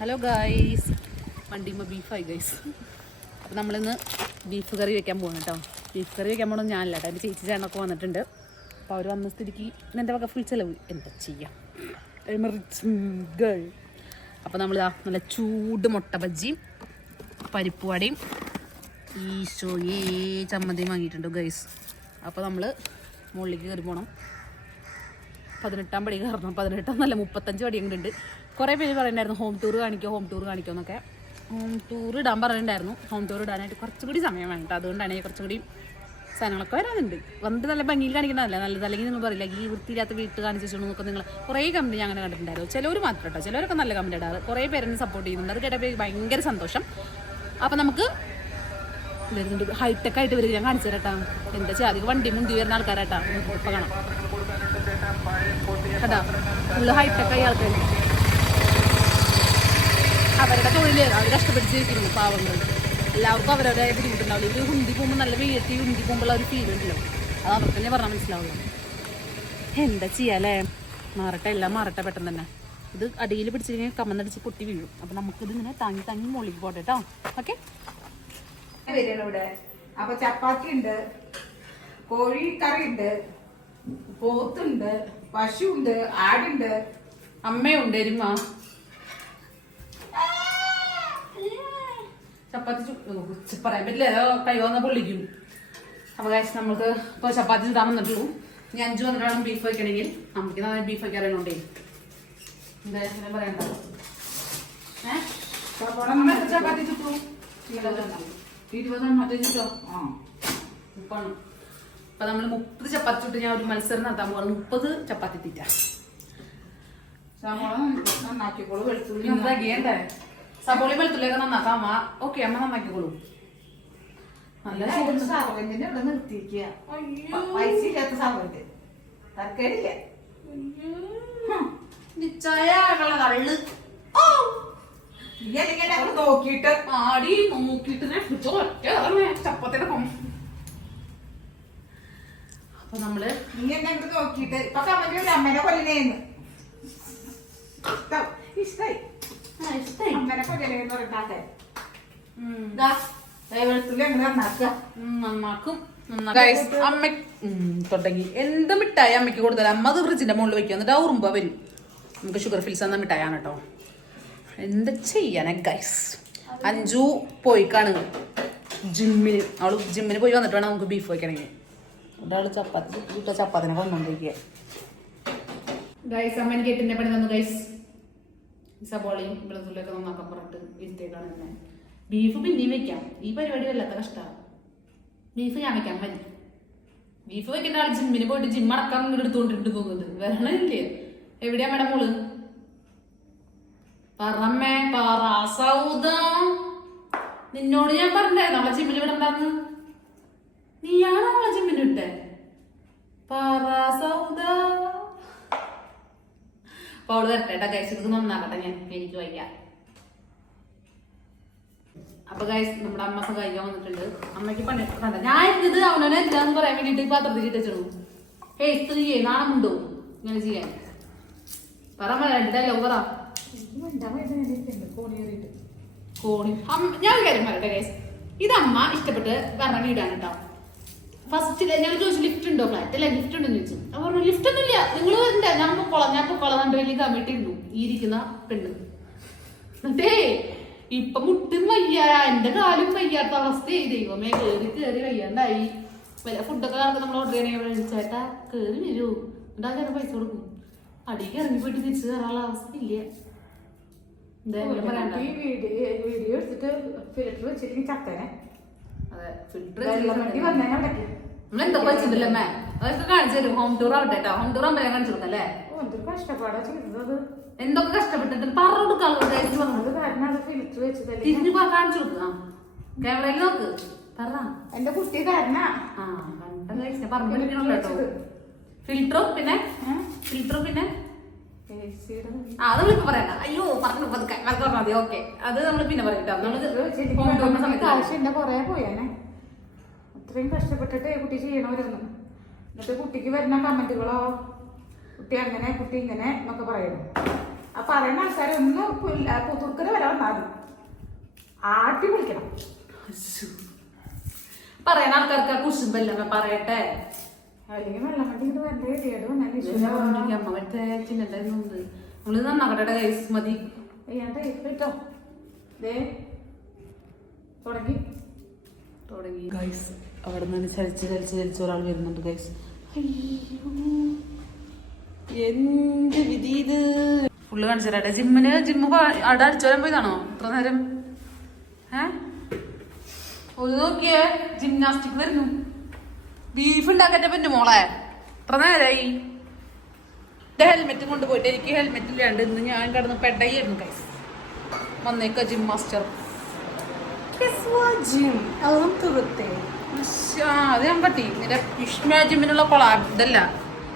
Hello guys വണ്ടിമ്മ ബീഫായി guys അപ്പോൾ നമ്മളിന്ന് ബീഫ് കറി വെക്കാൻ പോകുന്നു കേട്ടോ. ബീഫ് കറി വെക്കാൻ പോകണമെന്ന് ഞാനില്ല കേട്ടോ. എന്റെ ചേച്ചി ചേട്ടനൊക്കെ വന്നിട്ടുണ്ട്. അപ്പോൾ അവർ വന്ന സ്ഥിതിക്ക് എന്റെ വക ഫുൾ ചിലവ്? എന്താ ചെയ്യാം? ഗേൾ അപ്പോൾ നമ്മൾ നല്ല ചൂട് മുട്ട ബജ്ജിയും പരിപ്പ് വടയും ഈശോയേ ചമ്മന്തിയും വാങ്ങിയിട്ടുണ്ട് ഗൈസ് അപ്പോൾ നമ്മൾ മുകളിലേക്ക് കയറി പോകണം പതിനെട്ടാം പടി കയറണം. പതിനെട്ടാം നല്ല മുപ്പത്തഞ്ച് പടി ഉണ്ട്. കുറേ പേര് പറയണ്ടായിരുന്നു ഹോം ടൂർ കാണിക്കോ ഹോം ടൂർ കാണിക്കോ എന്നൊക്കെ. ഹോം ടൂർ ഇടാൻ പറഞ്ഞിട്ടുണ്ടായിരുന്നു. ഹോം ടൂർ ഇടാനായിട്ട് കുറച്ചുകൂടി സമയം വേണ്ട അതുകൊണ്ടാണ് ഞാൻ കുറച്ചുകൂടി സാധനങ്ങളൊക്കെ വരാനുണ്ട് വന്നിട്ട് നല്ല ഭംഗിയിൽ കാണിക്കണമല്ല നല്ലത്. അല്ലെങ്കിൽ നിങ്ങൾ പറയില്ല ഈ വൃത്തിയില്ലാത്ത വീട്ട് കാണിച്ചു വെച്ചോന്നൊക്കെ നിങ്ങൾ കുറേ ഞാൻ അങ്ങനെ കണ്ടിട്ടുണ്ടായിരുന്നു. ചിലവർ മാത്രം കേട്ടോ. ചിലവരൊക്കെ നല്ല കമന്റ് ഇടാറ്. കുറേ പേരെന്നെ സപ്പോർട്ട് ചെയ്യുന്നുണ്ട്. അത് കേട്ടപ്പോൾ ഭയങ്കര സന്തോഷം. അപ്പം നമുക്ക് വരുന്നുണ്ട്. ഹൈടെക് ആയിട്ട് വരും ഞാൻ കാണിച്ചു തരട്ടാ എന്താ വെച്ചാൽ അധികം വണ്ടി മുന്തി വരുന്ന ആൾക്കാരാട്ടാ ഇപ്പം കാണാം. കേട്ടാ ഫുള്ള് ഹൈടെക് ആയി ആൾക്കാർ അവരുടെ തൊഴിൽ അവർ കഷ്ടപ്പെട്ടിരിക്കുന്നു പാവങ്ങൾ എല്ലാവർക്കും അവരുടെ ബുദ്ധിമുട്ടുണ്ടാവില്ല ഇത് ഹുന്തി പോകുമ്പോൾ നല്ല വീഴ്ത്തി ഹുന്തി പോകുമ്പോൾ ഒരു ഫീൽ ഉണ്ടല്ലോ. അത് അവർക്ക് തന്നെ പറഞ്ഞാൽ മനസ്സിലാവുള്ളൂ. എന്താ ചെയ്യാല്ലേ മാറട്ടെ എല്ലാം മാറട്ടെ പെട്ടെന്ന് തന്നെ. ഇത് അടിയിൽ പിടിച്ചില്ലെങ്കിൽ കമ്മന്നടിച്ച് പൊട്ടി വീഴും. അപ്പം നമുക്കിത് ഇങ്ങനെ താങ്ങി താങ്ങി മുകളിലേക്ക് പോട്ടെ കേട്ടോ ഓക്കെ? ഇവിടെ അപ്പൊ ചപ്പാത്തി ഉണ്ട് കോഴിക്കറി ഉണ്ട് പോത്തുണ്ട് പശു ഉണ്ട് ആടുണ്ട്. അമ്മയുണ്ട് എരുമ. ചപ്പാത്തി ചു- പറയാൻ പറ്റില്ല ഏതോ കൈ വന്ന പൊള്ളിക്കും. അപ്പൊ കാശ് നമ്മൾക്ക് ഇപ്പോൾ ചപ്പാത്തി ചുടാൻ വന്നിട്ടുള്ളൂ. ഇനി അഞ്ചു വന്നിട്ടാണ് ബീഫ് വയ്ക്കണമെങ്കിൽ നമുക്ക് നന്നായി ബീഫ് വയ്ക്കാൻ അറിയണോണ്ടേ എന്തായാലും പറയണ്ട? ഏഹ് ചപ്പാത്തി ചുട്ടു. ഇരുപതെണ്ണം ചുറ്റോ ആ. മുപ്പാണ്. അപ്പൊ നമ്മൾ മുപ്പത് ചപ്പാത്തി ചുട്ട് ഞാൻ ഒരു മത്സരം നടത്താൻ പോകണം മുപ്പത് ചപ്പാത്തി തീറ്റ. നന്നാക്കിക്കോളൂ വെളുത്തുള്ളി എന്താ സബോളി വെളുത്തുള്ളിയൊക്കെ നന്നാക്കാം അമ്മ ഓക്കെ അമ്മ നന്നാക്കിക്കോളൂ. നല്ല. സർവന്റിനെ ഇവിടെ നിർത്തിയിരിക്കുക. പൈസ ഇല്ലാത്ത സർവന്റ് തർക്കേടില്ല. നിശ്ചയായുള്ള കള്ള്. നോക്കിയിട്ട്. ആടി ഒറ്റ ചപ്പത്തിന്റെ അപ്പൊ നമ്മൾ നീ എന്തെങ്കിലും നോക്കിയിട്ട്. ഇപ്പൊ കമന്റ് അമ്മേനെ കൊല്ലുന്നേന്ന്. ഇഷ്ടം. ഇഷ്ടായി. അമ്മ തുടങ്ങി എന്ത് മിഠായി അമ്മയ്ക്ക് കൊടുത്താലും? അമ്മ അത് ഫ്രിഡ്ജിന്റെ മുകളിൽ വെക്കുക എന്നിട്ട് ആ ഉറുമ്പ വരും. നമുക്ക് ഷുഗർ ഫിൽസ് എന്ന മിഠായാണ് കേട്ടോ. എന്താ ചെയ്യാനാ ഗൈസ് അഞ്ചു പോയിക്കാണ് ജിമ്മിന് അവൾ ജിമ്മിന് പോയി വന്നിട്ട് വേണം നമുക്ക് ബീഫ് വയ്ക്കണമെങ്കിൽ ഒരാൾ ചപ്പാത്തി ചപ്പാത്തിനെ കൊണ്ടുകൊണ്ടിരിക്കുക ഗൈസ് അമ്മ എനിക്ക് എട്ടിന്റെ പണി തന്നു ഗൈസ് സബോളയും വെളുത്തുള്ളിയൊക്കെ നന്നാക്കാൻ പറഞ്ഞിട്ട് ഇരുത്തേക്കാണ് ഞാൻ ബീഫ് പിന്നെയും വെക്കാം. ഈ പരിപാടി വല്ലാത്ത കഷ്ടമാണ് ബീഫ് ഞാൻ വെക്കാൻ മതി ബീഫ് വെക്കേണ്ട ആൾ ജിമ്മിന് പോയിട്ട് ജിം അടക്കാൻ എടുത്തുകൊണ്ടിട്ട് പോകുന്നത്. വരണില്ലേ എവിടെയാ മേഡം മോൾ? പറമ്മേ പറ സൗദ. നിന്നോട് ഞാൻ പറഞ്ഞേ നമ്മളെ ജിമ്മിന് വിടണ്ടാന്ന് നീയാണോ നമ്മളെ ജിമ്മിന് ഇട്ടേ പറ സൗദ. അപ്പൊ അവൾ വരട്ടെ കേട്ടോ. ഗൈസ് ഇത് നന്നാക്കട്ടെ ഞാൻ എനിക്ക് വയ്യ. അപ്പൊ ഗൈസ് നമ്മുടെ അമ്മ സഹായിക്കാൻ വന്നിട്ടുണ്ട്. അമ്മയ്ക്ക് പണി ഞാൻ ഇത് അവനെ എന്താന്ന് പറയാൻ വേണ്ടിട്ട് പാത്രത്തിൽ ഇട്ടിച്ചു ഏയ് സ്ത്രീയെ നാണമുണ്ടോ ഇങ്ങനെ ചെയ്യാൻ. പറ ഡയലോഗ് പറ. ഞാൻ കാര്യം പറയട്ടെ ഗൈസ് ഇത് അമ്മ ഇഷ്ടപ്പെട്ട് പറഞ്ഞ വീടാണ് കേട്ടോ. ഫസ്റ്റ് ഞങ്ങൾ ചോദിച്ചു ലിഫ്റ്റ് ഉണ്ടോ ഫ്ലാറ്റ് അല്ല ലിഫ്റ്റ് ഉണ്ടെന്ന് ചോദിച്ചു. അവർ പറഞ്ഞു ലിഫ്റ്റ് ഒന്നുമില്ല. നിങ്ങൾ വരണ്ട ഞാൻ പൊക്കോളാം ഞാൻ പൊക്കോളാം കണ്ടു വലിയ കമ്മിറ്റി ഈ ഇരിക്കുന്ന പെണ്ണ്. എന്നിട്ടേ ഇപ്പൊ മുട്ടും വയ്യ എന്റെ കാലും വയ്യാത്ത അവസ്ഥയായി. ദൈവമേ കേറി കയറി വയ്യാണ്ടായി. വല്ല ഫുഡൊക്കെ കാരണം നമ്മൾ ഓർഡർ ചെയ്യണേ ചേട്ടാ കേറി വരൂ. എന്താ ചേട്ടൻ പൈസ കൊടുക്കും? അടിക്ക് ഇറങ്ങി പോയിട്ട് തിരിച്ചു കയറാനുള്ള അവസ്ഥ ഇല്ല എന്തായാലും പറയണ്ട. ഈ വീഡിയോ എടുത്തിട്ട് ഫിൽറ്റർ വെച്ചിട്ട് ചത്തനെ ഫിൽറ്റർ നമ്മൾ എന്തൊക്കെ അതൊക്കെ കാണിച്ചു തരും ഹോം ടൂർ ആവട്ടെ കേട്ടോ ഹോം ടൂർ ആകുമ്പോൾ കാണിച്ചു കൊടുക്കാം അല്ലേ ഓ എന്തൊരു കഷ്ടപ്പാടാ ചെയ്തത്. എന്തൊക്കെ കഷ്ടപ്പെട്ടിട്ട്? പറഞ്ഞു കൊടുക്കാം. തിരിഞ്ഞു പോ കാണിച്ചു കൊടുക്കാം. ക്യാമറയിൽ നോക്ക്. പറ. എന്റെ കുട്ടി കാരണാ ഫിൽറ്ററും പിന്നെ? ഫിൽറ്ററും പിന്നെ? അത് നമ്മളിപ്പോ പറയണ്ട. അയ്യോ പറഞ്ഞു പതുക്കെ മതി. ഓക്കെ അത് നമ്മൾ പിന്നെ പറയാം കേട്ടോ. നമ്മൾ സമയത്ത് കാശ് എന്റെ കൊറേ പോയേനെ അത്രയും കഷ്ടപ്പെട്ടിട്ട് കുട്ടി ചെയ്യണവരൊന്നും എന്നിട്ട് കുട്ടിക്ക് വരുന്ന കമന്റുകളോ കുട്ടി അങ്ങനെ കുട്ടി ഇങ്ങനെ എന്നൊക്കെ പറയുന്നു. ആ പറയുന്ന ആൾക്കാരെ ഒന്ന് പുതുക്കൽ വരെ മതി. ആട്ടി വിളിക്കണം. പറയുന്ന ആൾക്കാർക്ക് കുശുമ്പല്ല പറയട്ടെ. അല്ലെങ്കിൽ വെള്ളം വണ്ടി ഇങ്ങോട്ട് വരണ്ടേ? അമ്മ മറ്റേ ചിന്നണ്ടായിരുന്നുണ്ട് നമ്മൾ മതി. കേട്ടോ ദേ തുടങ്ങി. തുടങ്ങി. ഗൈസ് അവിടെ നിന്ന് ചലിച്ച് ചലിച്ച് ചലിച്ച് ഒരാൾ വരുന്നുണ്ട് ഗൈസ് എന്ത് വിധി ഇത്? ഫുള്ള് കാണിച്ചു ജിമ്മിന് ജിമ്മ് അവിടെ അടിച്ചോരാൻ പോയതാണോ? ഇത്ര നേരം? ഏ? നോക്കിയേ ജിംനാസ്റ്റിക് വരുന്നു. ബീഫ് ഉണ്ടാക്കാൻ പറ്റും മോളെ? ഇത്ര നേരായി. ഹെൽമെറ്റ് കൊണ്ടുപോയിട്ട് എനിക്ക് ഹെൽമെറ്റ് ഇല്ലാണ്ട് ഇന്ന് ഞാൻ കിടന്ന് പെടയായിരുന്നു ഗൈസ് വന്നേക്ക ജിം മാസ്റ്റർ ജിം അതും അത് ഞാൻ നിന്റെ വിഷ്ണു ജിമ്മിനുള്ള കൊളാ ഇതല്ല.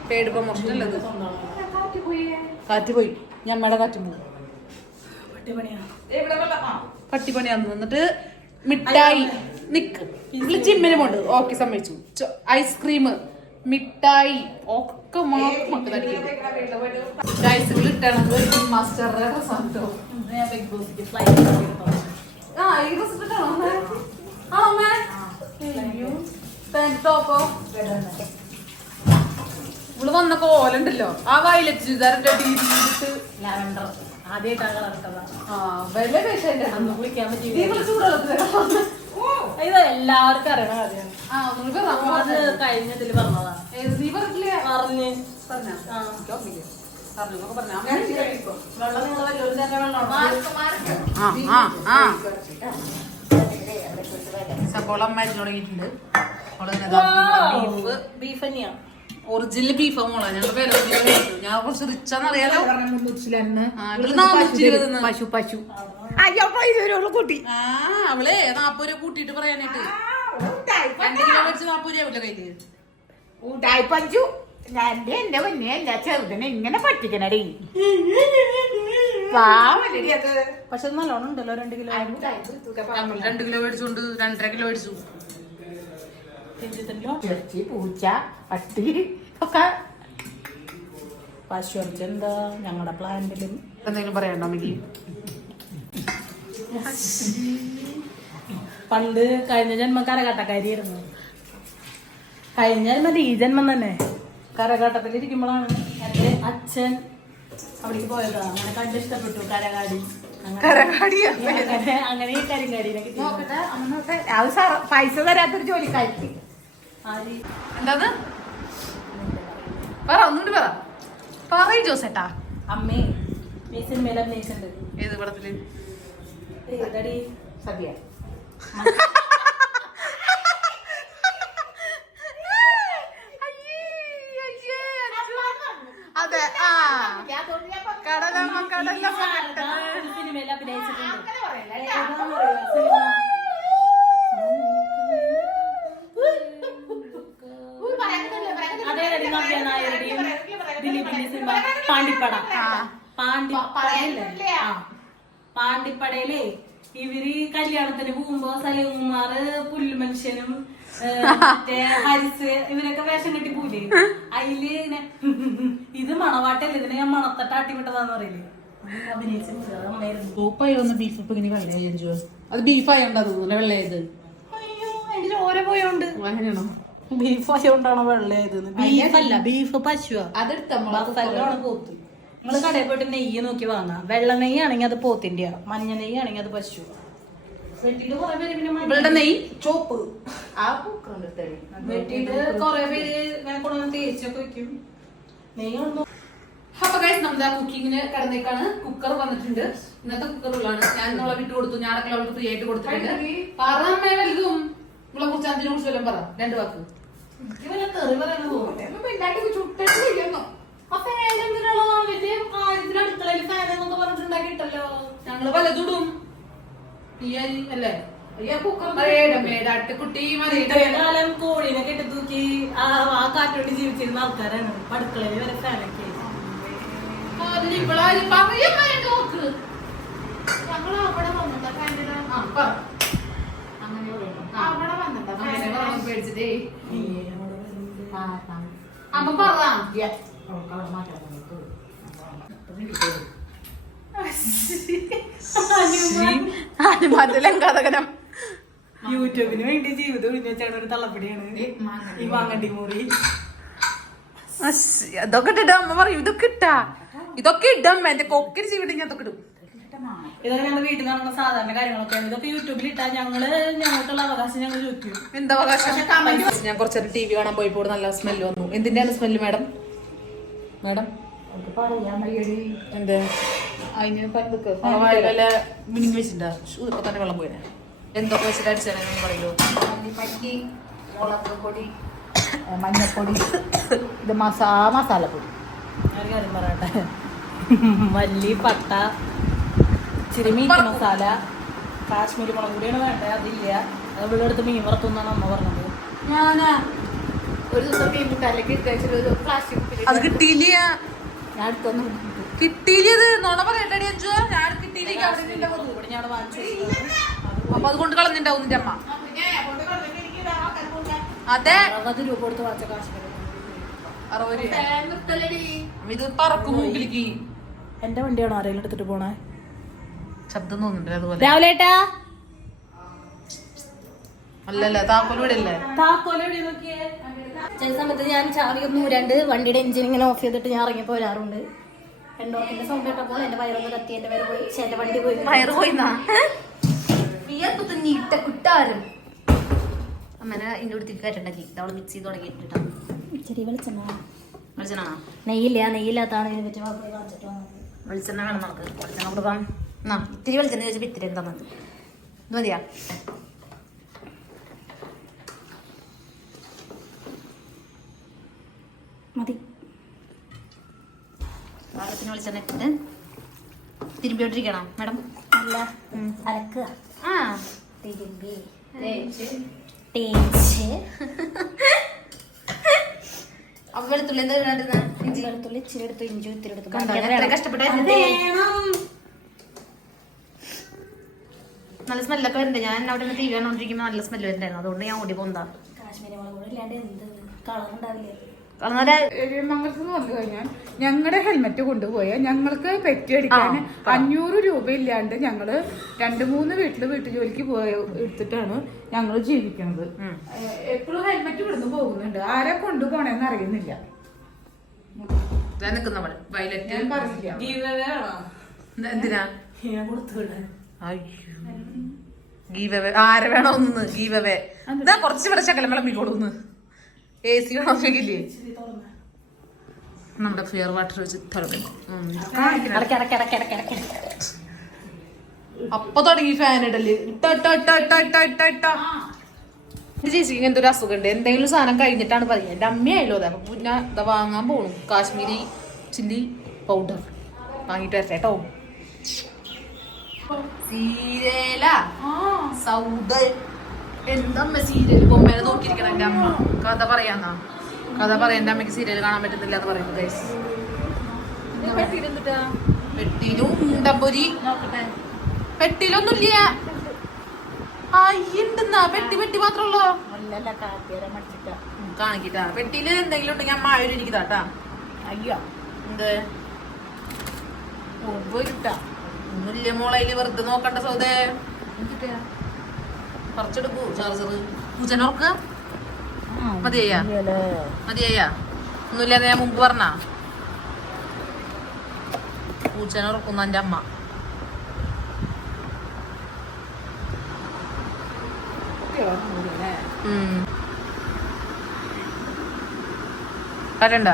പെയ്ഡ് പ്രൊമോഷൻ അല്ലത് കാറ്റ് പോയി. ഞമ്മടെ കാറ്റ് പോയി പട്ടിപ്പണിയാന്ന് എന്നിട്ട് മിഠായി. നിക്ക്. ജിമ്മിന് പോണ്ട്. ഓക്കെ സമ്മതിച്ചു. ഐസ്ക്രീം മിഠായി ഒക്കെ മാത്രം ഐസ്ക്രീം ഇട്ടണത് ജിം മാസ്റ്ററുടെ ഡ്രസ്സാണ് കേട്ടോ ആ ഈ ഡ്രസ് ഇട്ടിട്ടാണോ ആ അമ്മേ. ടോപ്പോ ഇവൾ വന്ന കോലുണ്ടല്ലോ. ആ വയലറ്റ് ചുരിദാറിന്റെ ഡീറ്റ് ലാവൻഡർ ആദ്യമായിട്ടാണ് ഇത് എല്ലാവർക്കും അറിയണ കാര്യമാണ്. അത് കഴിഞ്ഞതിൽ പറഞ്ഞതാ. നീ പറഞ്ഞില്ലേ പറഞ്ഞ്. പറഞ്ഞാ. വെള്ളം നിങ്ങൾ വല്ലവരും തന്നെ വെള്ളം ആ, ആ, ആ. സബോള മരിച്ചു തുടങ്ങിയിട്ടുണ്ട്. ബീഫ് ബീഫ് ഒറിജിനൽ ബീഫാ മോളെ. ഞങ്ങളുടെ പേര് ഞാൻ കുറച്ച് റിച്ചാന്ന് അറിയാലോ. പശു പശു. കൂട്ടി. ആ അവളെ നാപ്പത് രൂപ കൂട്ടിയിട്ട് പറയാനായിട്ട്. രണ്ട് കിലോ വെച്ച് നാപ്പത് രൂപ കയ്യിൽ. ഊട്ടായി പഞ്ചു എന്റെ എന്റെ മുന്നേ അല്ല ചെറുതിനെ ഇങ്ങനെ പറ്റിക്കണടി. പക്ഷെ അത് നല്ലോണം ഉണ്ടല്ലോ രണ്ട് കിലോ രണ്ട് കിലോ മേടിച്ചുകൊണ്ട് രണ്ടര കിലോ മേടിച്ചു. ഇറച്ചി പൂച്ച പട്ടി ഒക്കെ. പശു ഇറച്ചി എന്താ? ഞങ്ങളുടെ പ്ലാന്റിലും. എന്തെങ്കിലും പറയണ്ടോ പണ്ട് കഴിഞ്ഞ ജന്മം കരകാട്ടക്കാരിയായിരുന്നു. കഴിഞ്ഞ ജന്മം ഈ ജന്മം തന്നെ. കരകാട്ടത്തിൽ ഇരിക്കുമ്പോഴാണ് എന്റെ അച്ഛൻ അവിടേക്ക് പോയതാ. അങ്ങനെ കണ്ട് ഇഷ്ടപ്പെട്ടു. കരകാടി. അങ്ങനെ അങ്ങനെ ഈ കരിങ്കാടിനെ കിട്ടി. നോക്കട്ടെ അമ്മ നോക്കട്ടെ അത് പൈസ തരാത്തൊരു ജോലിക്കാരി എന്താന്ന് പറ ഒന്നുകൂടി പറ. പറയ് ജോസേട്ടാ. അമ്മേ ഈ സിനിമയിൽ അഭിനയിച്ചിട്ടുണ്ട്. ഏത് പടത്തിൽ? സദ്യ അതെ ആ കടലമ്മ കടലമ്മ ശാരദ ഒരു സിനിമയിൽ അഭിനയിച്ചിട്ടുണ്ട് അങ്ങനെ പറയല്ല ഏതാണെന്ന് അറിയോ സിനിമ? അതേതടി നവ്യ നായരുടെയും ദിലീപിന്റെ സിനിമ പാണ്ടിപ്പട. ആ. പാണ്ടിപ്പടയിലേ ഇവർ കല്യാണത്തിന് പോകുമ്പോ സലീംകുമാറ് പുല്ലുമനുഷ്യനും ഹരിസ് ഇവരൊക്കെ വേഷം കെട്ടി പോലേ അതിൽ ഇത് മണവാട്ടല്ലേ? ഇതിനെ ഞാൻ മണത്തട്ട് അട്ടിമിട്ടതാന്ന് പറയില്ലേ? സൂപ്പായി വന്ന ബീഫ് ഇപ്പൊ ഇങ്ങനെ വെള്ളയായി അഞ്ചു അത് ബീഫായോണ്ടാ തോന്നുന്നു വെള്ളയായത്. ചോര പോയോണ്ട്. അങ്ങനെയാണോ? ബീഫ് ആയതുകൊണ്ടാണ് വെള്ളയത് ബീഫ് പശുവാ. അതെടുത്ത കടയിൽ പോയിട്ട് നെയ്യ് നോക്കി വാങ്ങാം. വെള്ള നെയ്യ് ആണെങ്കിൽ അത് പോത്തിന്റെ മഞ്ഞ നെയ്യ് ആണെങ്കിൽ അത് പശു ഇവളുടെ നെയ് ചോപ്പ്. ആ പൂക്കളുണ്ട് വെട്ടിയിട്ട് കുറെ പേര് ഇങ്ങനെ കൊണ്ടുവന്ന് തേച്ചൊക്കെ വെക്കും. നെയ്യ് അപ്പൊ ഗൈസ് നമ്മുടെ കുക്കിങ്ങിന് കടന്നേക്കാണ്. കുക്കർ വന്നിട്ടുണ്ട്. ഇന്നത്തെ കുക്കറുകളാണ് ഞാൻ ഇന്നോളെ വിട്ടു കൊടുത്തു. ഞാനൊക്കെ അവൾക്ക് ഫ്രീ ആയിട്ട് കൊടുത്തിട്ടുണ്ട്. പറയാൻ വലുതും ഇവളെ കുറിച്ച് അഞ്ചിനെ കുറിച്ച് വല്ലതും പറ. രണ്ട് വാക്ക്. ഞങ്ങൾ പലതുടും അല്ലേ? കോഴീനെ കെട്ടി തൂക്കി ആ കാറ്റോട്ട് ജീവിച്ചിരുന്ന ആൾക്കാരാണ്. അടുക്കളയിൽ വരെ ഫാനൊക്കെ പറയാൻ വേണ്ട നോക്ക് ഞങ്ങൾ അവിടെ വന്നിട്ടാ അവിടെ വന്നിട്ടാ പേടിച്ചിട്ടേ. അമ്മ യൂട്യൂബിന് വേണ്ടി ജീവിതം ഒഴിഞ്ഞാണ് ഒരു തള്ളപ്പിടിയാണ്. ഈ മാങ്ങണ്ടി മുറി. അശ്ശി, അതൊക്കെ ഇട്ടിട്ട് അമ്മ പറയും ഇതൊക്കെ ഇട്ടാ. ഇതൊക്കെ ഇടും എന്റെ കൊക്കിന് ജീവിതം ഞാൻ ഇതൊക്കെ ഇടും. ഇതൊക്കെ ഞങ്ങൾ വീട്ടിൽ നടക്കുന്ന സാധാരണ കാര്യങ്ങളൊക്കെ ഇതൊക്കെ യൂട്യൂബിൽ ഇട്ടാൽ ഞങ്ങൾ ഞങ്ങൾക്കുള്ള അവകാശം ഞങ്ങൾ ചോദിക്കും. എന്താ അവകാശം? ഞാൻ കുറച്ചേരം ടി വി കാണാൻ പോയപ്പോൾ നല്ല സ്മെല്ല് വന്നു. എന്തിന്റെയാണ് സ്മെല്ല് മാഡം? മാഡം? എന്തേ? അതിന് പണ്ടൊക്കെ വല്ല മിനിങ് വെച്ചിട്ടുണ്ടാ? ഷൂ ഇപ്പൊ തന്നെ വെള്ളം പോയിനെ എന്തൊക്കെ വെച്ചിട്ട് അടിച്ചാണെന്ന് പറയൂ മല്ലിപ്പറ്റി മുളക് പൊടി മഞ്ഞപ്പൊടി ഇത് മസാ മസാലപ്പൊടി. ഒരു കാര്യം പറയട്ടെ? മല്ലി പട്ട ഇച്ചിരി മീറ്റ് മസാല കാശ്മീരി മുളക് പൊടിയാണ് വേണ്ടത് അതില്ല. അത് ഇവിടെ അടുത്ത് മീൻ വറുത്തുന്നാണ് അമ്മ പറഞ്ഞത്. ഞാനാ ഒരു ദിവസം മീൻ മുട്ടാലേക്ക് ഇട്ടൊരു പ്ലാസ്റ്റിക് അത് കിട്ടിയില്ല. ഞാൻ അടുത്തൊന്നും കിട്ടിയില്ലത്. നോണ പറയണ്ടടി അഞ്ചു ഞാൻ കിട്ടിയില്ല. അപ്പൊ അത് കൊണ്ട് കളഞ്ഞിണ്ടാവും നിന്റെ അമ്മ. അതെ. അറുപത് രൂപ കൊടുത്ത് വാങ്ങിച്ച. ഇത് പറക്കും മൂക്കിലേക്ക് എന്റെ വണ്ടിയാണോ ആരെങ്കിലും എടുത്തിട്ട് പോണേ? ശബ്ദം തോന്നുന്നുണ്ട് അതുപോലെ. രാവിലെ അല്ലല്ല അല്ലേ നോക്കിയേ? ചില സമയത്ത് ഞാൻ ചാവി ഒന്ന് ഊരാണ്ട് വണ്ടിയുടെ എഞ്ചിൻ ഇങ്ങനെ ഓഫ് ചെയ്തിട്ട് ഞാൻ ഇറങ്ങി പോരാറുണ്ട്. എൻഡോക്കിന്റെ സൗണ്ട് കേട്ടപ്പോൾ എന്റെ വയറൊന്ന് കത്തി എന്റെ വയറ് പോയി പക്ഷെ എന്റെ വണ്ടി പോയി. വയറ് പോയി വിയർപ്പ് കുട്ടാരും അമ്മനെ ഇതിന്റെ അടുത്ത് കയറ്റണ്ടാക്കി അവൾ മിക്സ് ചെയ്ത് തുടങ്ങിയിട്ടാ വെളിച്ചെണ്ണ. വെളിച്ചെണ്ണ നെയ്യില്ല നെയ്യില്ലാത്താണ് ഇതിനെ പറ്റി വെളിച്ചെണ്ണ വേണം നമുക്ക്. വെളിച്ചെണ്ണ കൊടുക്കാം. എന്നാ ഇത്തിരി വെളിച്ചെണ്ണ ചോദിച്ചപ്പോ ഇത്തിരി എന്താ മതി. ഇത് മതിയാ. മതി. പാകത്തിന് വെളിച്ചെണ്ണ ഇട്ടിട്ട് തിരുമ്പിയോണ്ടിരിക്കണം മാഡം? അല്ല അലക്കുക ആ. തിരുമ്പി. തേച്ച്. അപ്പൊ വെളുത്തുള്ളി എന്താ? ഇഞ്ചി. വെളുത്തുള്ളി ഇച്ചിരി എടുത്ത് ഇഞ്ചി ഇത്തിരി എടുത്ത് കഷ്ടപ്പെട്ടു നല്ല സ്മെല്ലൊക്കെ വരുന്നുണ്ട്. ഞാൻ അവിടെ നിന്ന് ടി വി കാണോണ്ടിരിക്കുമ്പോൾ നല്ല സ്മെല്ല് വരുന്നുണ്ടായിരുന്നു. അതുകൊണ്ട് ഞാൻ ഓടി പോകുന്നതാണ് കാശ്മീരി മുളക് പൊടി ഇല്ലാണ്ട് എന്ത് കളർ ഉണ്ടാവില്ലേ എഴുമംഗലത്ത് വന്നു കഴിഞ്ഞാൽ ഞങ്ങളുടെ ഹെൽമെറ്റ് കൊണ്ടുപോയ ഞങ്ങൾക്ക് പെറ്റിയടിക്കാൻ അഞ്ഞൂറ് രൂപ ഇല്ലാണ്ട് ഞങ്ങൾ രണ്ട് മൂന്ന് വീട്ടിൽ വീട്ടുജോലിക്ക് പോയ എടുത്തിട്ടാണ് ഞങ്ങൾ ജീവിക്കുന്നത് എപ്പോഴും ഹെൽമെറ്റ് ഇവിടുന്ന് പോകുന്നുണ്ട്. ആരെ കൊണ്ടുപോകണെന്ന് അറിയുന്നില്ല. ആരെ നിൽക്കുന്നവൾ ഒന്ന് ഗീവവേ ആരെ വേണോന്ന് ഗീവവേ. ഇതാ കുറച്ച് ഇവിടെ ശകലം വിളമ്പിക്കോളൂന്ന്. എ സി വേണോ ചോദിക്കില്ലേ നമ്മുടെ ഫിയർ വാട്ടർ വെച്ച് തുടങ്ങി. അപ്പൊ തുടങ്ങി ഫാൻ ഇടൽ. ചേച്ചിക്ക് ഇങ്ങനത്തെ ഒരു അസുഖം ഉണ്ട് എന്തെങ്കിലും സാധനം കഴിഞ്ഞിട്ടാണ് പറയുന്നത് എന്റെ അമ്മയായാലോ അതെ. അപ്പൊ പിന്നെ ഇത് വാങ്ങാൻ പോണു. കാശ്മീരി ചില്ലി പൗഡർ വാങ്ങിട്ട് വരട്ടെ കേട്ടോ സീരേല. സൗദ് എന്തമ്മ സീരിയൽ ബൊമ്മേനെ നോക്കിയിരിക്കണം എന്റെ അമ്മ. കഥ പറയാന്നാ കഥ പറയാൻ എന്റെ അമ്മയ്ക്ക് സീരിയൽ കാണാൻ പറ്റുന്നില്ല എന്ന് പറയുന്നു ഗൈസ് പെട്ടിയിലും ഉണ്ടപ്പൊരി പെട്ടിയിലൊന്നുമില്ല. അയ്യുണ്ടെന്നാ പെട്ടി പെട്ടി മടിച്ചിട്ട. കാണിക്കിട്ടാ. പെട്ടിയിൽ എന്തെങ്കിലും ഉണ്ടെങ്കിൽ അമ്മ ആയിരം എനിക്ക് താട്ടാ അയ്യോ. എന്ത്? ഒന്നുമില്ല മോളയിൽ വെറുതെ നോക്കണ്ട സൗദേ. പറിച്ചെടുക്കൂ ചാർജർ. പൂച്ചനോർക്ക്? മതിയാ മതിയാ ഒന്നുമില്ല ഞാൻ മുമ്പ് പറഞ്ഞ. പൂച്ചനോർക്കുന്നു എന്റെ അമ്മ. കാറ്റണ്ട?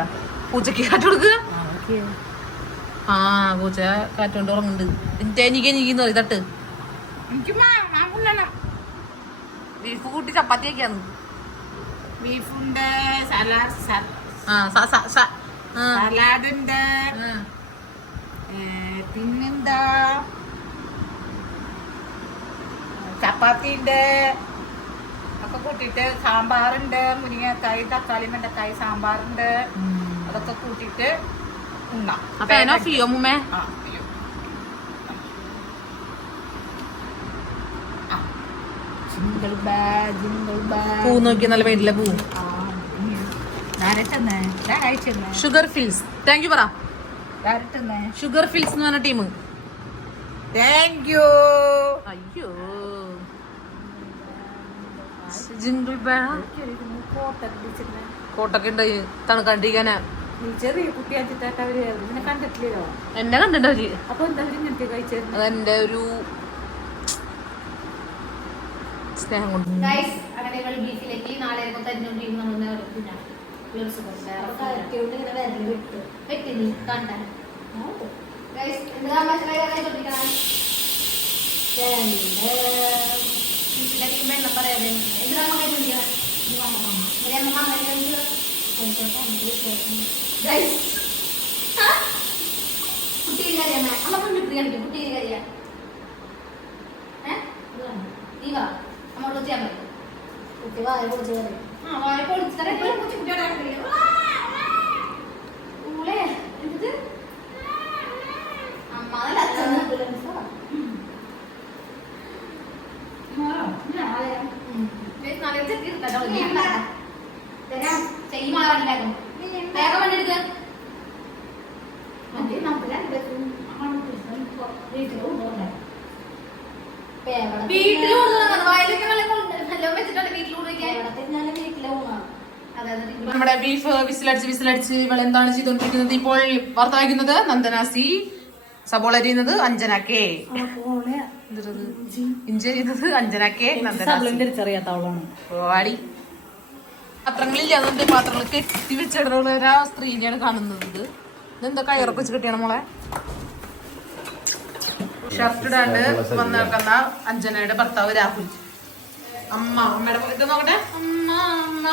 പൂച്ചക്ക് കാറ്റ് കൊടുക്കുക ആ പൂച്ച കാറ്റുകൊണ്ട് ഉറങ്ങുന്നുണ്ട്. എനിക്ക് എനിക്ക് തട്ട് എനിക്ക് മാങ്ങണം ബീഫ് കൂട്ടി ചപ്പാത്തി ചപ്പാത്തിയൊക്കെയാണ് ബീഫുണ്ട് സലാഡ് ആ സ സ സ ആ. സലാഡ് ഉണ്ട് ആ. പിന്നെന്താ? ചപ്പാത്തി ഉണ്ട് ഒക്കെ കൂട്ടിയിട്ട് സാമ്പാറുണ്ട്. മുരിങ്ങക്കായി തക്കാളി വെണ്ടക്കായി സാമ്പാറുണ്ട്. അതൊക്കെ കൂട്ടിയിട്ട് ഉണ്ണാം. അപ്പൊ ഫിയോ മുമ്മേ ആ. ജിംഗിൾ ബാ, ജിംഗിൾ ബാ. പൂ നോക്കി നല്ല വേണ്ടില്ല പൂ. ഷുഗർ ഫിൽസ് താങ്ക് യു പറ? ഷുഗർ ഫിൽസ് എന്ന് പറഞ്ഞ ടീം താങ്ക് യു അയ്യോ. ജിങ്കിൾ കോട്ടൊക്കെ ഉണ്ട്. തണുക്കാണ്ടിരിക്കാനാ. കണ്ടിരിക്കാനാ ചെറിയ കണ്ടിട്ടില്ല അപ്പൊ എന്താ കണ്ടിട്ടില്ലല്ലോ അതെന്റെ കണ്ടിട്ടുണ്ട് അവർ അപ്പൊ എന്താ അവർ ഇങ്ങനത്തെ കഴിച്ചത് അതെന്റെ ഒരു സ്നേഹം കൊണ്ട്. കുട്ടിയിൽ കറിയാ അമ്മ കുട്ടിയിൽ കറിയാ നീ വാ. ചെയ്യാൻ പറ്റും. കുട്ടി വായ പൊളിച്ച് കറി ആ വായ പൊളിച്ച് കറി എപ്പോഴും കൊച്ചു കുട്ടിയോടെ ഊളെ എന്ത് അമ്മ അതല്ല അച്ഛൻ ചെയ്യുമാറാനില്ലായിരുന്നു വേഗം വന്നെടുക്കുക മറ്റേ നമുക്ക് രണ്ടുപേർക്കും വീട്ടിലും പോകണ്ടേ നമ്മുടെ ബീഫ് വിസിലടിച്ച് ഇവൾ എന്താണ് ചെയ്തുകൊണ്ടിരിക്കുന്നത്? ഇപ്പോൾ വാർത്ത വായിക്കുന്നത് നന്ദനാസി സബോള അരിയുന്നത് അഞ്ജന കെ? ഇഞ്ചി അരിയുന്നത് അഞ്ജന കെ വാടി. പാത്രങ്ങളില്ല അതുകൊണ്ട് പാത്രങ്ങൾ കെട്ടി വെച്ചിടുന്ന ഒരു സ്ത്രീനെയാണ് കാണുന്നത്. ഇത് ഇതെന്താ കയറൊക്കെ വെച്ച് കിട്ടിയാണ് മോളെ? ഷർട്ട് ഇടാണ്ട് അഞ്ജനയുടെ ഭർത്താവ് രാഹുൽ. അമ്മ അമ്മയുടെ ഇത് നോക്കട്ടെ? അമ്മ അമ്മ.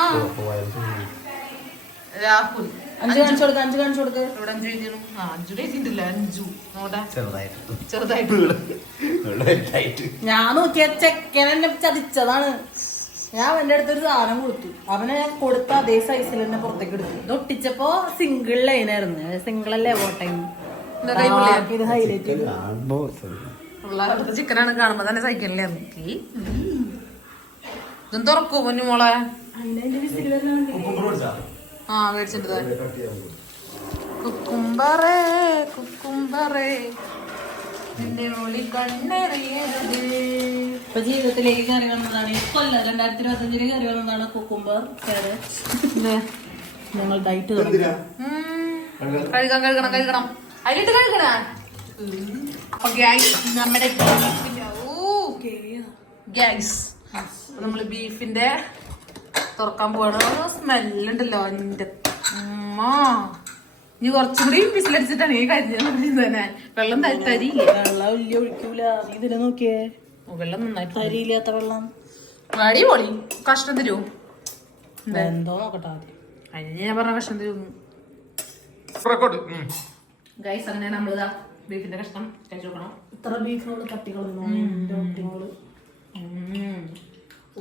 രാഹുൽ. അഞ്ച് കാണിച്ചു കൊടുക്ക അഞ്ച് കാണിച്ചു കൊടുക്ക. ഇവിടെ അഞ്ചു എഴുതിയാണ് ആ അഞ്ചു എഴുതിയിട്ടില്ല അഞ്ചു. നോക്കട്ടെ ചെറുതായിട്ട്. ചെറുതായിട്ട്. ഞാൻ നോക്കിയ ചെക്കനെന്നെ ചതിച്ചതാണ്. ഞാൻ അവന്റെ അടുത്തൊരു സാധനം കൊടുത്തു. അവനെ ഞാൻ കൊടുത്ത അതേ സൈസിൽ തന്നെ പുറത്തേക്ക് എടുത്തു. ഇത് ഒട്ടിച്ചപ്പോ സിംഗിൾ ലൈനായിരുന്നു സിംഗിൾ അല്ലേ ഓട്ടയും? ഇത് ഹൈലൈറ്റ് ചിക്കനാണ് കാണുമ്പോ തന്നെ സൈക്കിളിലേ ഇതും തുറക്കൂ പൊന്നു മോളെ? ആ മേടിച്ചിട്ട് കുക്കുംബറേ കുക്കുംബറേ നിന്റെ ഒളി കണ്ണെറിയരുത്. ഇപ്പൊ ജീവിതത്തിലേക്ക് കയറി വന്നതാണ്. കൊല്ലം രണ്ടായിരത്തി ഇരുപത്തി അഞ്ചിൽ കയറി വന്നതാണ് കുക്കുംബർ ഞങ്ങൾ ഡയറ്റ് തുടങ്ങി. ഉം. കഴുകാം കഴുകണം കഴുകണം. അതിലിട്ട് കഴുകണ? അപ്പൊ ഗ്യാസ് നമ്മുടെ ഗ്യാസ്. നമ്മൾ ബീഫിന്റെ തുറക്കാൻ പോവാണ്. സ്മെല്ലുണ്ടല്ലോ എന്റെ ഉമ്മാ. ഇനി കുറച്ചും കൂടി വിസിലടിച്ചിട്ടാണ് ഈ കരിഞ്ഞത് തന്നെ വെള്ളം തരി തരിയില്ലേ വെള്ളം ഇല്ല ഒഴിക്കൂല. നീ ഇതിനെ നോക്കിയേ. വെള്ളം നന്നായിട്ട് തരിയില്ലാത്ത വെള്ളം. വടി പൊളി കഷ്ണം തരുമോ എന്തോ? നോക്കട്ടെ ആദ്യം. അതിന് ഞാൻ പറഞ്ഞ കഷ്ണം തരുമോ ഗൈസ് അങ്ങനെ നമ്മളിതാ ബീഫിന്റെ കഷ്ണം കഴിച്ചു നോക്കണം ഇത്ര ബീഫിനോട് കട്ടികളൊന്നും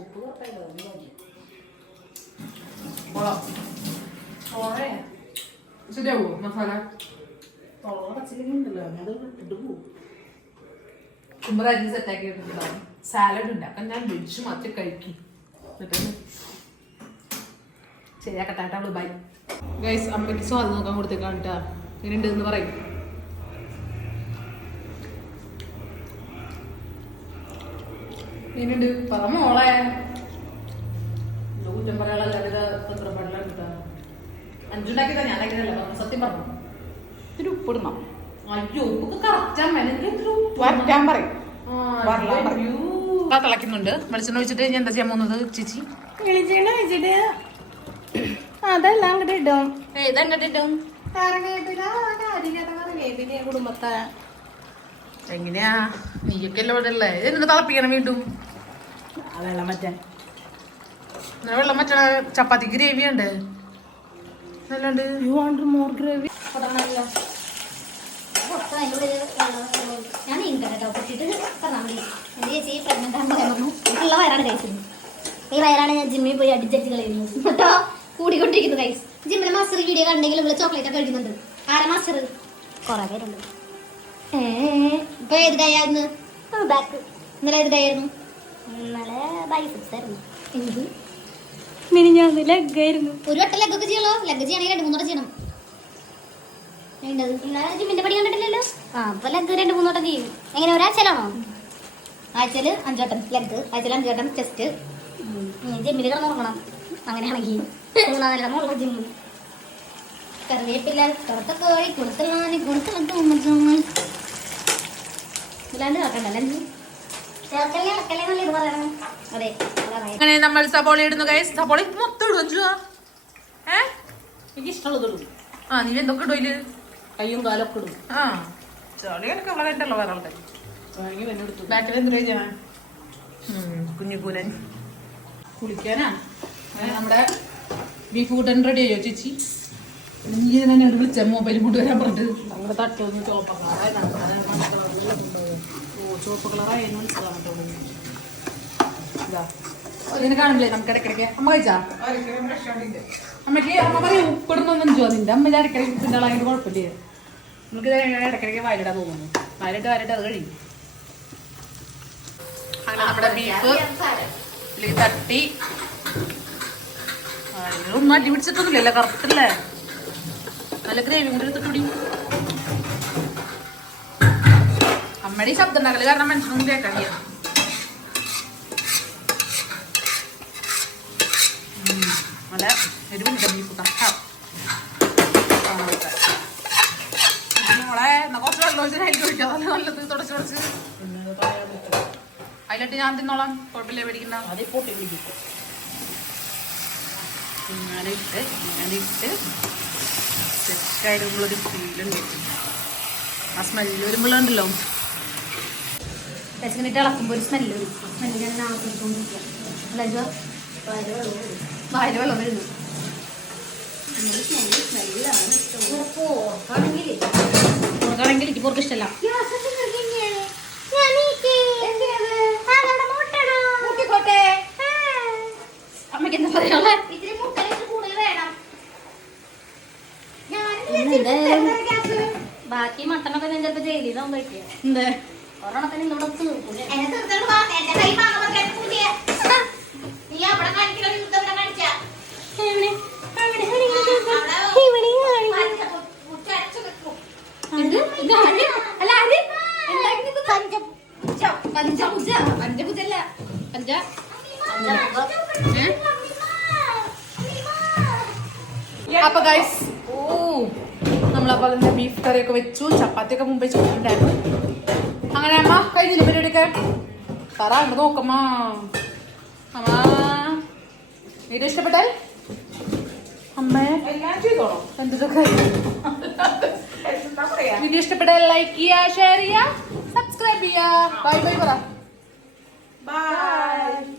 ഉപ്പ് കുറക്കായിട്ട്. ഉപ്പ് കൊള്ളാം. ശരിയാവോ മസാല തൊള്ളടച്ചില്ലെങ്കിണ്ടല്ലോ അത് ഇട്ടിട്ട് പോകും കുമ്പറാജി സെറ്റ് ആക്കി എടുത്തിട്ടുണ്ടാവും സാലഡ് ഉണ്ടാക്കാൻ ഞാൻ വെജ് മാത്രമേ കഴിക്കും. എന്നിട്ട് ശരിയാക്കട്ടെ. അവൾ ബൈ ഗൈസ് അമ്മയ്ക്ക് സ്വാദം നോക്കാൻ കൊടുത്തേക്കാണ് കേട്ടാ ഇങ്ങനെയുണ്ട് എന്ന് പറയും. ഇങ്ങനെയുണ്ട് പറ മോളെ കുറ്റം പറയാനുള്ള തന്ത്രപ്പാടിലാണ് കേട്ടാ അഞ്ചുണ്ടാക്കിയതാ തന്നെ സത്യം പറഞ്ഞു? ഇത്തിരി ഉപ്പിടണം അയ്യോ ഉപ്പൊക്കെ കറക്റ്റാ മെനക്ക് വരട്ടാൻ പറയും. തിളക്കുന്നുണ്ട് വെളിച്ചെണ്ണ ഒഴിച്ചിട്ട് ഞാൻ എന്താ ചെയ്യാൻ പോകുന്നത് ചേച്ചി? വെളിച്ചെണ്ണ വെച്ചിട്ട് അതെല്ലാം അങ്ങോട്ട് ഇടും. ഇതെങ്ങട്ടിട്ടും കുടുംബത്തെ. എങ്ങനെയാ? നീയൊക്കെ അല്ലേ ഇവിടെ തിളപ്പിക്കണം വീണ്ടും. വെള്ളം വെള്ളം മറ്റേ ചപ്പാത്തി ഗ്രേവി ഉണ്ട്. നല്ലുണ്ട് യു വാണ്ട് മോർ ഗ്രേവി ഞാൻ കേട്ടോ പൊട്ടിട്ട് പറഞ്ഞാൽ മതി. എന്റെ ചേച്ചി പ്രഗ്നന്റ് പറയാൻ പറഞ്ഞു. വയറാണ് കഴിച്ചത് ഈ വയറാണ് ഞാൻ ജിമ്മിൽ പോയി അടിച്ചടിച്ച് കളയുന്നത്. കേട്ടോ കൂടിക്കൊണ്ടിരിക്കുന്നു കൈസ് ജിമ്മിലെ മാസ്റ്റർ വീഡിയോ കണ്ടെങ്കിൽ ഇവിടെ ചോക്ലേറ്റ് ഒക്കെ കഴിക്കുന്നുണ്ട്. ആരാ മാസ്റ്റർ കുറേ പേരുണ്ട്. ഏ ഇപ്പൊ ഏത് ഡേ ആയിരുന്നു? ബാക്ക് ഇന്നലെ ഏത് ഡേ ആയിരുന്നു? ഇന്നലെ ബൈസെപ്സ് ആയിരുന്നു. എന്ത് മിനിഞ്ഞാന്ന് ലെഗായിരുന്നു ഒരു വട്ടം ലെഗൊക്കെ ചെയ്യണോ? ലെഗ് ചെയ്യണമെങ്കിൽ രണ്ട് മൂന്നോടെ ചെയ്യണം. ജിമ്മിന്റെ പടി കണ്ടിട്ടില്ലല്ലോ? ആ അപ്പൊ ലെഗ് രണ്ട് മൂന്നോട്ടം ചെയ്യും. എങ്ങനെ ഒരാഴ്ചയിലാണോ? ആഴ്ചയിൽ അഞ്ചോട്ടം ലെഗ് ആഴ്ചയിൽ അഞ്ചോട്ടം ചെസ്റ്റ്. ജിമ്മിൽ കിടന്നുറങ്ങണം. അങ്ങനെയാണെങ്കിൽ മൂന്നാം നില മുള്ള ജിമ്മ് കറിവേപ്പില്ല തുറത്ത കോഴി കൊടുത്തുള്ളാനി കൊടുത്തുള്ള ഇല്ലാണ്ട് കേൾക്കണ്ടല്ലേ അങ്ങനെ നമ്മൾ സബോള ഇടുന്നു ഗൈസ് സബോള മൊത്തം ഇടും അഞ്ചു ഏ? എനിക്ക് ഇഷ്ടമുള്ളത് ഇടും. ആ നീ എന്തൊക്കെ ഇടും ഇതിൽ കയ്യും കാലൊക്കെ ഇടും. ആ. ചെറിയ വളരെ ഉണ്ടല്ലോ വേറെ ബാക്കിൽ എന്ത് ചെയ്യാൻ? കുഞ്ഞു കുളിക്കാനാണ് കുളിക്കാനാ? നമ്മുടെ ബീഫ് കൂട്ടൻ റെഡി ആയോ ചേച്ചി? നീ തന്നെ വിളിച്ച മൊബൈൽ കൊണ്ടുവരാൻ പറഞ്ഞിട്ട്. നമ്മുടെ തട്ടൊന്നും ഓ ചുവപ്പ് കളറായി എന്ന് വിളിച്ചതാണ് കേട്ടോ ഇതാ. കാണില്ലേ നമുക്ക് ഇടയ്ക്കിടയ്ക്ക്. അമ്മ കഴിച്ചാ? അമ്മയ്ക്ക് അമ്മ പറയും ഉപ്പിടുന്നൊന്നും ചോ അമ്മ ഇടയ്ക്കിടയ്ക്ക് ഉപ്പിന്റെ കുഴപ്പമില്ലേ? നമുക്ക് ഇത് ഇടയ്ക്കിടയ്ക്ക് വയലിടാൻ തോന്നുന്നു. വയലിട്ട് വയലിട്ട് അത് അങ്ങനെ നമ്മുടെ ബീഫ് തട്ടി. ഒന്നും അടി പിടിച്ചിട്ടൊന്നുമില്ലല്ലോ കറക്റ്റല്ലേ നല്ല ഗ്രേവി എടുത്തിട്ടുടി അമ്മയുടെ ഈ ശബ്ദം ഉണ്ടാക്കൽ കാരണം മനുഷ്യനൊന്നും കേൾക്കാൻ വയ്യ. ഉം, നല്ല എരിവുണ്ട് ബീഫ് കറക്റ്റാ മോളെ എന്നാ കുറച്ച് വെള്ളം ഒഴിച്ച് അതിൽ ഒഴിക്കാം അതല്ലേ നല്ലത് തുടച്ച് തുടച്ച്. അതിലിട്ട് ഞാൻ തിന്നോളാം. കുഴപ്പമില്ല മേടിക്കുന്ന അതേ പൊട്ടി പിടിക്കും. ഇങ്ങനെ ഇട്ട് ഇങ്ങനെ ഇട്ട് സെറ്റായിട്ടുള്ളൊരു ഫീലുണ്ട് ആ സ്മെല്ല് വരുമ്പോഴുണ്ടല്ലോ. ഇങ്ങനെ ഇളക്കുമ്പോൾ ഒരു സ്മെല്ല് വരും. സ്മെല്ല് ഞാൻ ആസ്വദിച്ചുകൊണ്ടിരിക്കുക അല്ലാതെ വായിൽ വെള്ളം വരുന്നു. ഉറക്കാണെങ്കിൽ എനിക്ക് പുറത്ത് ഇഷ്ടമല്ല അമ്മയ്ക്ക് എന്താ പറയാ ഇത്തിരി മുട്ട കൂടുതൽ വേണം. ബാക്കി മട്ടനൊക്കെ ഞാൻ ചിലപ്പോ ജയിലിൽ കഴിക്കുക എന്തേ? ഒരെണ്ണത്തിന്? പഞ്ചപുജ. പഞ്ചപുജ. അല്ല പഞ്ച. അപ്പൊ ഗൈസ് ഓ നമ്മളപ്പോ അതിന്റെ ബീഫ് കറിയൊക്കെ വെച്ചു. ചപ്പാത്തിയൊക്കെ മുമ്പേ ചോദിച്ചിട്ടുണ്ടായിരുന്നു തറ അങ്ങോട്ട് നോക്കമ്മാ. അമ്മാ. വീട് ഇഷ്ടപ്പെട്ടാൽ അമ്മേ. എല്ലാം ചെയ്തോളൂ. എന്തൊക്കെ വീഡിയോ ഇഷ്ടപ്പെട്ടാൽ ലൈക്ക് ചെയ്യുക ഷെയർ ചെയ്യുക സബ്സ്ക്രൈബ് ചെയ്യുക ബൈ ബൈ പറ. ബൈ